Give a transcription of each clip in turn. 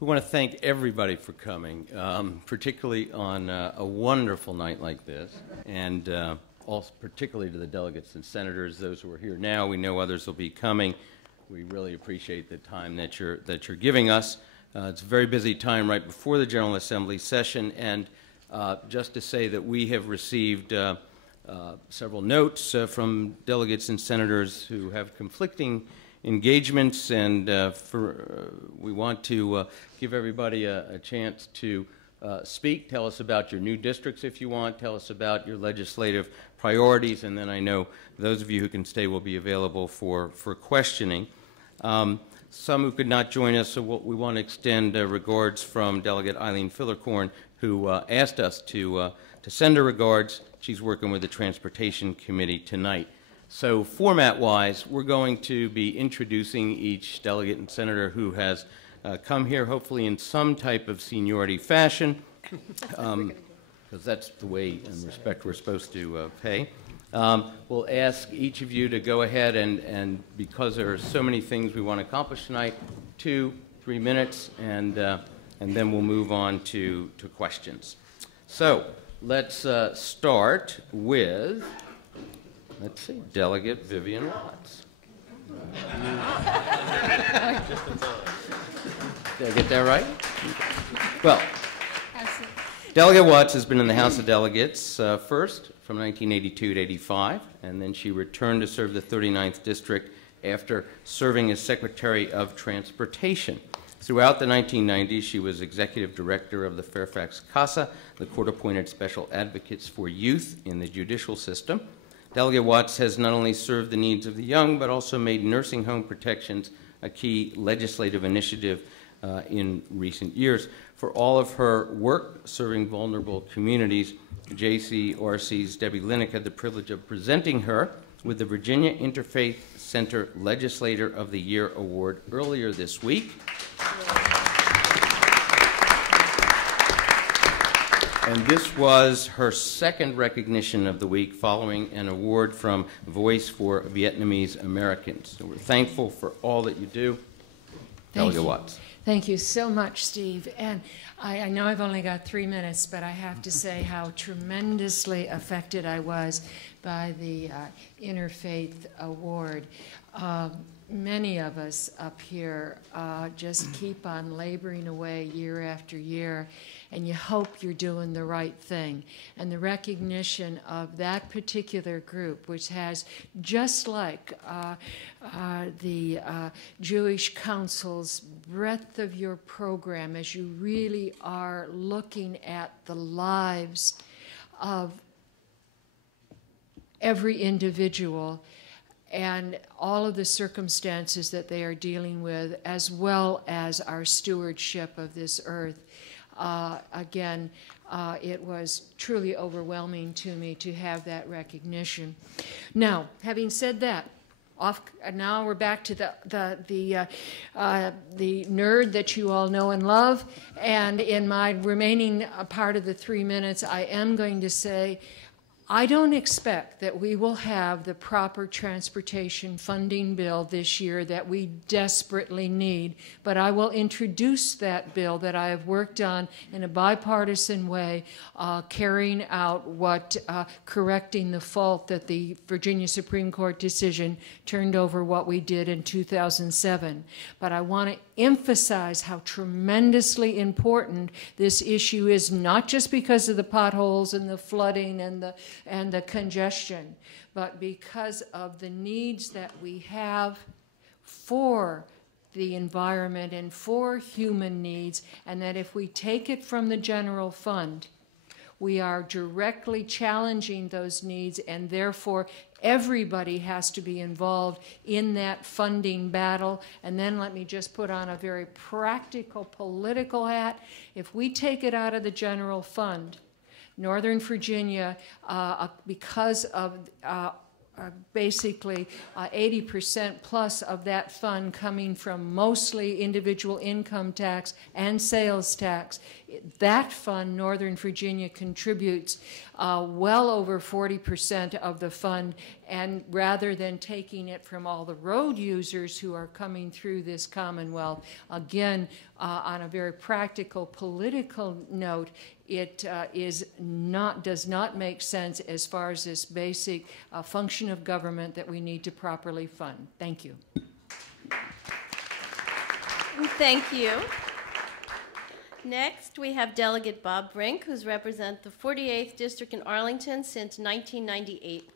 We want to thank everybody for coming, particularly on a wonderful night like this, and also particularly to the delegates and senators, those who are here now. We know others will be coming. We really appreciate the time that you're giving us. It's a very busy time right before the General Assembly session, and just to say that we have received several notes from delegates and senators who have conflicting engagements, and we want to give everybody a chance to speak. Tell us about your new districts if you want. Tell us about your legislative priorities, and then I know those of you who can stay will be available for questioning. Some who could not join us, so we want to extend regards from Delegate Eileen Fillercorn, who asked us to send her regards. She's working with the Transportation Committee tonight. So format-wise, we're going to be introducing each delegate and senator who has come here, hopefully in some type of seniority fashion, because that's the way and respect we're supposed to pay. We'll ask each of you to go ahead and because there are so many things we want to accomplish tonight, 2-3 minutes, and then we'll move on to questions. So let's start with, let's see, Delegate Vivian Watts. Did I get that right? Well, Delegate Watts has been in the House of Delegates first from 1982 to 85, and then she returned to serve the 39th District after serving as Secretary of Transportation. Throughout the 1990s, she was Executive Director of the Fairfax CASA, the court-appointed special advocates for youth in the judicial system. Delegate Watts has not only served the needs of the young, but also made nursing home protections a key legislative initiative in recent years. For all of her work serving vulnerable communities, JCRC's Debbie Linick had the privilege of presenting her with the Virginia Interfaith Center Legislator of the Year Award earlier this week. And this was her second recognition of the week following an award from Voice for Vietnamese Americans. So we're thankful for all that you do. Delegate Watts. Thank you so much, Steve. And I know I've only got 3 minutes, but I have to say how tremendously affected I was by the Interfaith Award. Many of us up here just keep on laboring away year after year, and you hope you're doing the right thing. And the recognition of that particular group, which has, just like the Jewish Council's breadth of your program, as you really are looking at the lives of every individual and all of the circumstances that they are dealing with, as well as our stewardship of this earth. Again, it was truly overwhelming to me to have that recognition. Now, having said that, now we're back to the nerd that you all know and love. And in my remaining part of the 3 minutes, I am going to say, I don't expect that we will have the proper transportation funding bill this year that we desperately need, but I will introduce that bill that I have worked on in a bipartisan way, carrying out correcting the fault that the Virginia Supreme Court decision turned over what we did in 2007. But I want to emphasize how tremendously important this issue is, not just because of the potholes and the flooding and the congestion, but because of the needs that we have for the environment and for human needs, and that if we take it from the general fund, we are directly challenging those needs, and therefore everybody has to be involved in that funding battle. And then let me just put on a very practical political hat. If we take it out of the general fund, Northern Virginia, because of basically 80% plus of that fund coming from mostly individual income tax and sales tax, that fund, Northern Virginia, contributes well over 40% of the fund, and rather than taking it from all the road users who are coming through this Commonwealth, again, on a very practical political note, it does not make sense as far as this basic function of government that we need to properly fund. Thank you. Thank you. Next, we have Delegate Bob Brink, who's represented the 48th District in Arlington since 1998.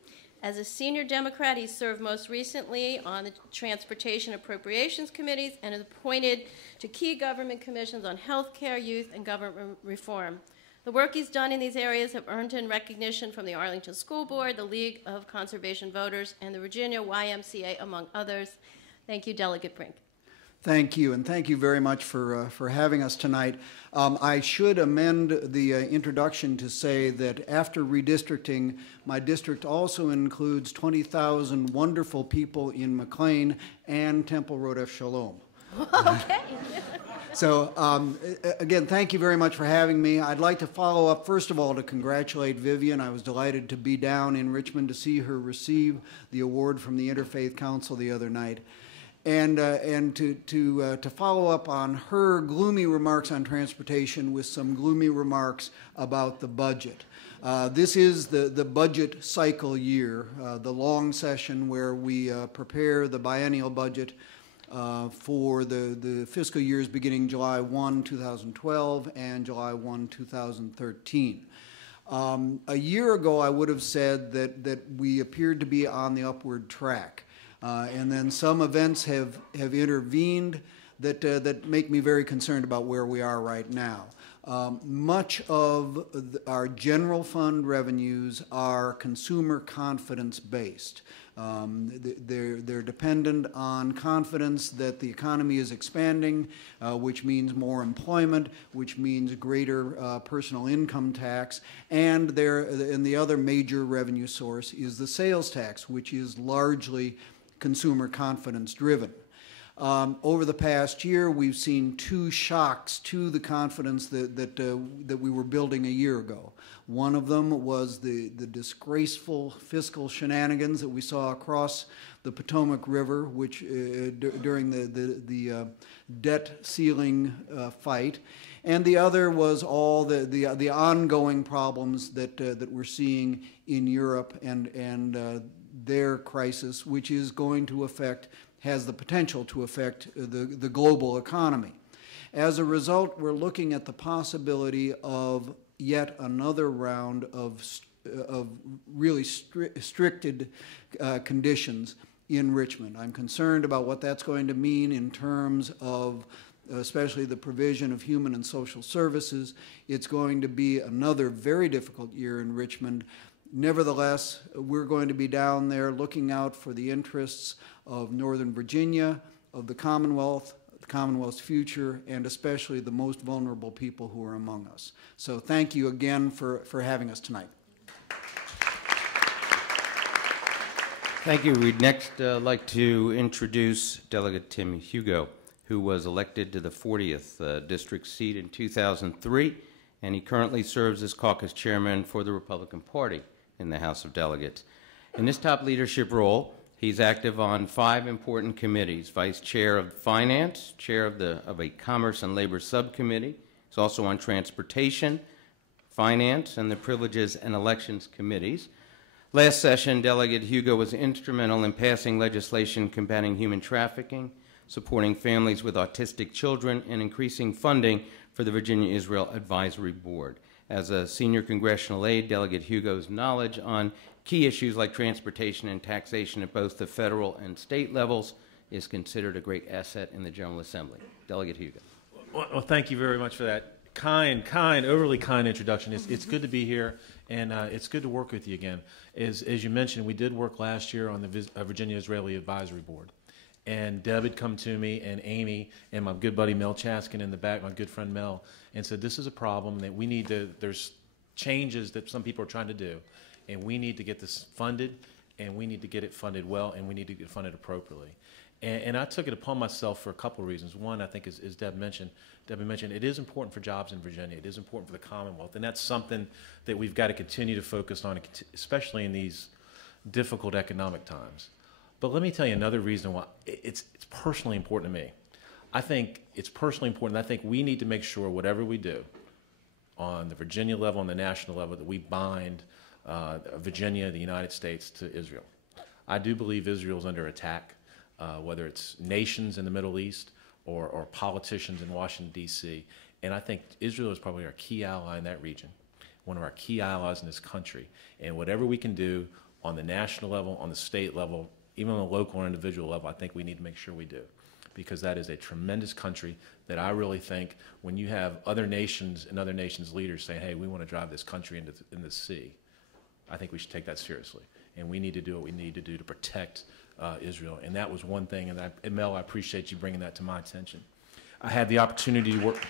As a senior Democrat, he served most recently on the Transportation Appropriations Committees and is appointed to key government commissions on health care, youth, and government reform. The work he's done in these areas have earned him recognition from the Arlington School Board, the League of Conservation Voters, and the Virginia YMCA, among others. Thank you, Delegate Brink. Thank you, and thank you very much for having us tonight. I should amend the introduction to say that after redistricting, my district also includes 20,000 wonderful people in McLean and Temple Road F. Shalom. Okay. So, again, thank you very much for having me. I'd like to follow up, first of all, to congratulate Vivian. I was delighted to be down in Richmond to see her receive the award from the Interfaith Council the other night. And to follow up on her gloomy remarks on transportation with some gloomy remarks about the budget. This is the budget cycle year, the long session where we prepare the biennial budget for the fiscal years beginning July 1, 2012 and July 1, 2013. A year ago, I would have said that we appeared to be on the upward track. And then some events have intervened that make me very concerned about where we are right now. Much of our general fund revenues are consumer confidence based. They're dependent on confidence that the economy is expanding, which means more employment, which means greater personal income tax, and the other major revenue source is the sales tax, which is largely consumer confidence driven. Over the past year, we've seen two shocks to the confidence that we were building a year ago. One of them was the disgraceful fiscal shenanigans that we saw across the Potomac River, which during the debt ceiling fight, and the other was all the ongoing problems that we're seeing in Europe and their crisis, which is going to has the potential to affect the global economy. As a result, we're looking at the possibility of yet another round of really restricted conditions in Richmond. I'm concerned about what that's going to mean in terms of especially the provision of human and social services. It's going to be another very difficult year in Richmond. Nevertheless, we're going to be down there looking out for the interests of Northern Virginia, of the Commonwealth's future, and especially the most vulnerable people who are among us. So thank you again for having us tonight. Thank you. We'd next like to introduce Delegate Tim Hugo, who was elected to the 40th district seat in 2003, and he currently serves as caucus chairman for the Republican Party in the House of Delegates. In this top leadership role, he's active on 5 important committees: vice chair of finance, chair of a commerce and labor subcommittee. He's also on transportation, finance, and the privileges and elections committees. Last session, Delegate Hugo was instrumental in passing legislation combating human trafficking, supporting families with autistic children, and increasing funding for the Virginia Israel Advisory Board. As a senior congressional aide, Delegate Hugo's knowledge on key issues like transportation and taxation at both the federal and state levels is considered a great asset in the General Assembly. Delegate Hugo. Well, thank you very much for that overly kind introduction. It's good to be here, and it's good to work with you again. As you mentioned, we did work last year on the Virginia Israeli Advisory Board. And Deb had come to me, and Amy, and my good buddy Mel Chaskin in the back, my good friend Mel, and said, this is a problem that we need to, there's changes that some people are trying to do, and we need to get this funded, and we need to get it funded well, and we need to get it funded appropriately. And I took it upon myself for a couple of reasons. One, I think, as Debbie mentioned, it is important for jobs in Virginia. It is important for the Commonwealth, and that's something that we've got to continue to focus on, especially in these difficult economic times. But let me tell you another reason why it's personally important to me. I think it's personally important. I think we need to make sure whatever we do on the Virginia level, on the national level, that we bind Virginia, the United States, to Israel. I do believe Israel is under attack, whether it's nations in the Middle East or politicians in Washington, D.C., and I think Israel is probably our key ally in that region, one of our key allies in this country. And whatever we can do on the national level, on the state level, even on the local or individual level, I think we need to make sure we do, because that is a tremendous country that I really think when you have other nations and other nations' leaders saying, hey, we want to drive this country into the sea, I think we should take that seriously. And we need to do what we need to do to protect Israel. And that was one thing, and Mel, I appreciate you bringing that to my attention. I had the opportunity to work.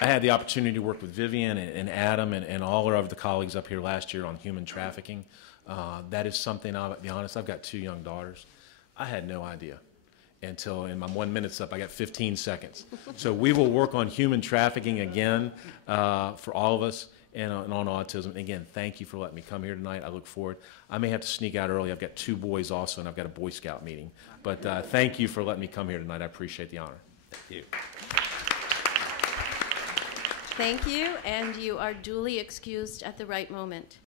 I had the opportunity to work with Vivian and Adam and all our other colleagues up here last year on human trafficking. That is something, I'll be honest, I've got 2 young daughters. I had no idea until, in my 1 minute's up, I got 15 seconds. So we will work on human trafficking again for all of us and on autism. And again, thank you for letting me come here tonight. I look forward. I may have to sneak out early. I've got 2 boys also, and I've got a Boy Scout meeting. But thank you for letting me come here tonight. I appreciate the honor. Thank you. Thank you, and you are duly excused at the right moment.